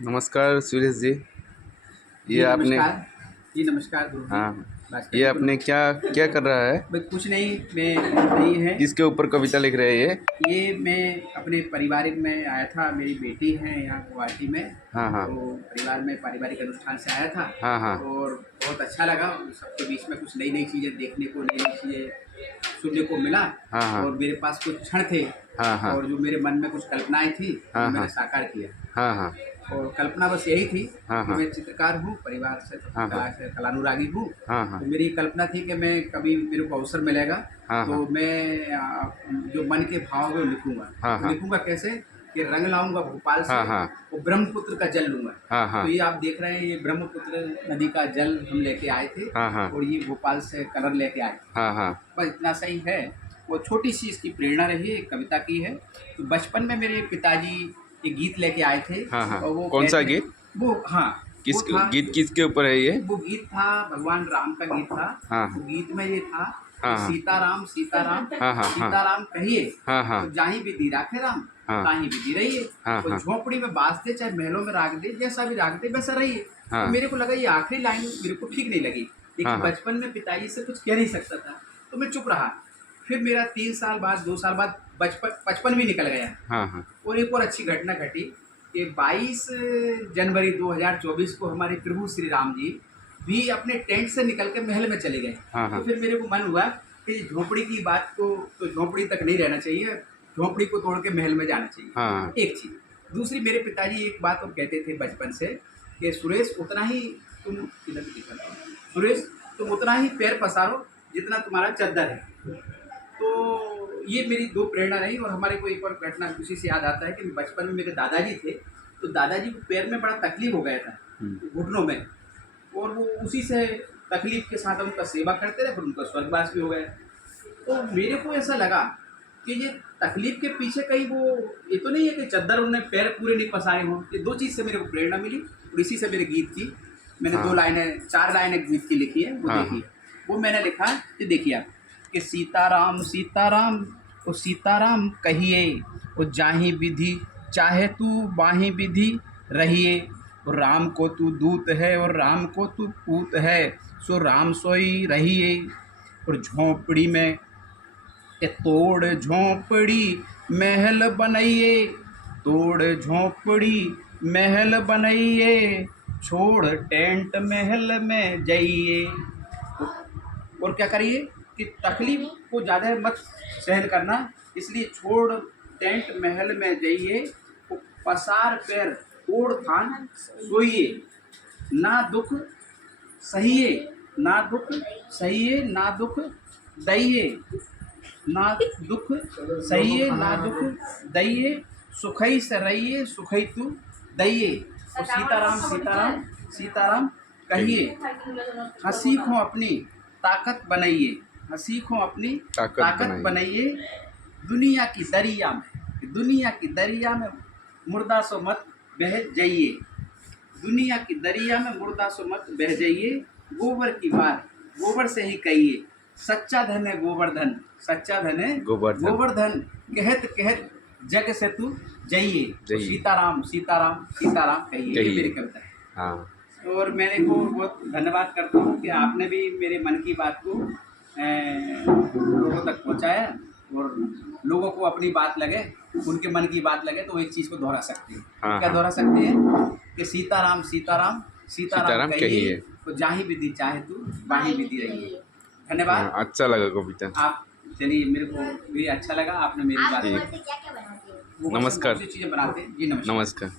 नमस्कार सुरेश जी। जी ये आपने नमस्कार। जी नमस्कार गुरु जी। हाँ, बात ये करिए गुरु। आपने क्या क्या कर रहा है? बस कुछ नहीं, मैं नहीं है। किसके ऊपर कविता लिख रहे हैं ये? ये मैं अपने पारिवारिक में आया था, मेरी बेटी है यहाँ गुवाहाटी में। हाँ हाँ तो परिवार में पारिवारिक अनुष्ठान से आया था हाँ हाँ और बहुत अच्छा लगा। सबके बीच में कुछ नई नई चीज़ें देखने को, नई नई चीज़ें सुनने को मिला। हाँ हाँ और मेरे पास कुछ क्षण थे हाँ हाँ और जो मेरे मन में कुछ कल्पनाएं थी वो हाँ मैंने हाँ साकार किया। हाँ हाँ और कल्पना बस यही थी हाँ कि हाँ मैं चित्रकार हूँ, परिवार से हाँ कला से कलानुरागी हूँ। हाँ हाँ तो मेरी कल्पना थी कि मैं कभी मेरे को अवसर मिलेगा हाँ तो मैं जो मन के भाव है वो लिखूँगा। हाँ तो हाँ लिखूँगा कैसे कि रंग लाऊंगा भोपाल से, हाँ हाँ वो ब्रह्मपुत्र का जल लूँगा। हाँ हाँ तो ये आप देख रहे हैं, ये ब्रह्मपुत्र नदी का जल हम लेके आए थे हाँ हाँ और ये भोपाल से कलर लेके आए। हाँ हाँ बस इतना सही है। वो छोटी सी इसकी प्रेरणा रही है, एक कविता की है। तो बचपन में मेरे पिताजी एक गीत लेके आए थे हाँ हाँ। और वो कौन सा कहते गीत? वो हाँ वो था, गीत किसके ऊपर है ये? वो गीत था भगवान राम का गीत था। हाँ वो गीत में ये था हाँ कि हाँ सीताराम सीताराम हाँ हाँ हाँ सीताराम कहिए, हाँ हाँ तो जाही विधि राखे राम, हाँ ताही विधि रहिए। हाँ वो हाँ झोपड़ी में बास दे चाहे महलों में राख दे, जैसा भी राख दे वैसा रहिए। हाँ तो मेरे को लगा ये आखिरी लाइन मेरे को ठीक नहीं लगी, हाँ लेकिन हाँ बचपन में पिताजी से कुछ कह नहीं सकता था तो मैं चुप रहा। फिर मेरा 3 साल बाद 2 साल बाद बचपन भी निकल गया। हाँ हाँ और एक और अच्छी घटना घटी कि 22 जनवरी 2024 को हमारे प्रभु श्री राम जी भी अपने टेंट से निकल के महल में चले गए। हाँ तो हाँ फिर मेरे को मन हुआ कि झोपड़ी की बात को तो झोपड़ी तक नहीं रहना चाहिए, झोपड़ी को तोड़ के महल में जाना चाहिए। हाँ एक चीज़। दूसरी, मेरे पिताजी एक बात और कहते थे बचपन से कि सुरेश उतना ही तुम इधर दिखा रहा हो, सुरेश तुम उतना ही पैर पसारो जितना तुम्हारा चद्दर है। तो ये मेरी दो प्रेरणा रही। और हमारे को एक और घटना उसी से याद आता है कि बचपन में मेरे दादाजी थे, तो दादाजी को पैर में बड़ा तकलीफ हो गया था, घुटनों में। और वो उसी से तकलीफ के साथ उनका सेवा करते रहे, फिर उनका स्वर्गवास भी हो गया। तो मेरे को ऐसा लगा कि ये तकलीफ के पीछे कहीं वो ये तो नहीं है कि चद्दर उन्होंने पैर पूरे नहीं पसारे हों। ये दो चीज़ से मेरे को प्रेरणा मिली और इसी से मेरे गीत की मैंने हाँ 4 लाइनें गीत की लिखी है। वो हाँ देखिए, वो मैंने लिखा कि देखिए आप कि सीताराम सीताराम ओ सीताराम कहिए, ओ जाहि विधि चाहे तू बाही विधि रहिए। और राम को तू दूत है और राम को तू पूत है, सो राम सोई रहिए। और झोंपड़ी में के तोड़ झोंपड़ी महल बनाइए, तोड़ झोंपड़ी महल बनाइए, छोड़ टेंट महल में जाइए। और क्या करिए कि तकलीफ को ज़्यादा मत सहन करना, इसलिए छोड़ टेंट महल में जाइए, पसार पैर ओढ़ थान सोइए। ना दुख सहिए ना दुख सहिए ना दुख दइए, ना दुख सहिए ना दुख दइए, सुखई से रहिए सुखई तू दइए। और सीताराम सीताराम सीताराम कहिए, हंसी को अपनी ताकत बनाइए, हंसी को अपनी ताकत बनाइए। दुनिया की दरिया में, दुनिया की दरिया में मुर्दा सो मत बह जाइए, दुनिया की दरिया में मुर्दा सो मत बह जाइए। गोबर की बात गोबर से ही कहिए, सच्चा धन है गोवर्धन, सच्चा धन है गोवर्धन, कहत कहत जग से तू जाइए। सीताराम सीताराम सीताराम कहिए। ये मेरी कविता है। हाँ और मैंने को बहुत धन्यवाद करता हूँ कि आपने भी मेरे मन की बात को लोगों तक पहुँचाया और लोगों को अपनी बात लगे, उनके मन की बात लगे तो वो एक चीज़ को दोहरा सकते हैं। हाँ क्या हाँ दोहरा सकते हैं कि सीताराम सीताराम सीताराम कहिए, तो जाहि विधि चाहे तू बाही विधि रहिए। धन्यवाद। अच्छा लगा कविता। आप चलिए, मेरे को भी अच्छा लगा, आपने मेरी बात। नमस्कार। चीज़ें बनाते हैं। जी नमस्कार। नमस्कार।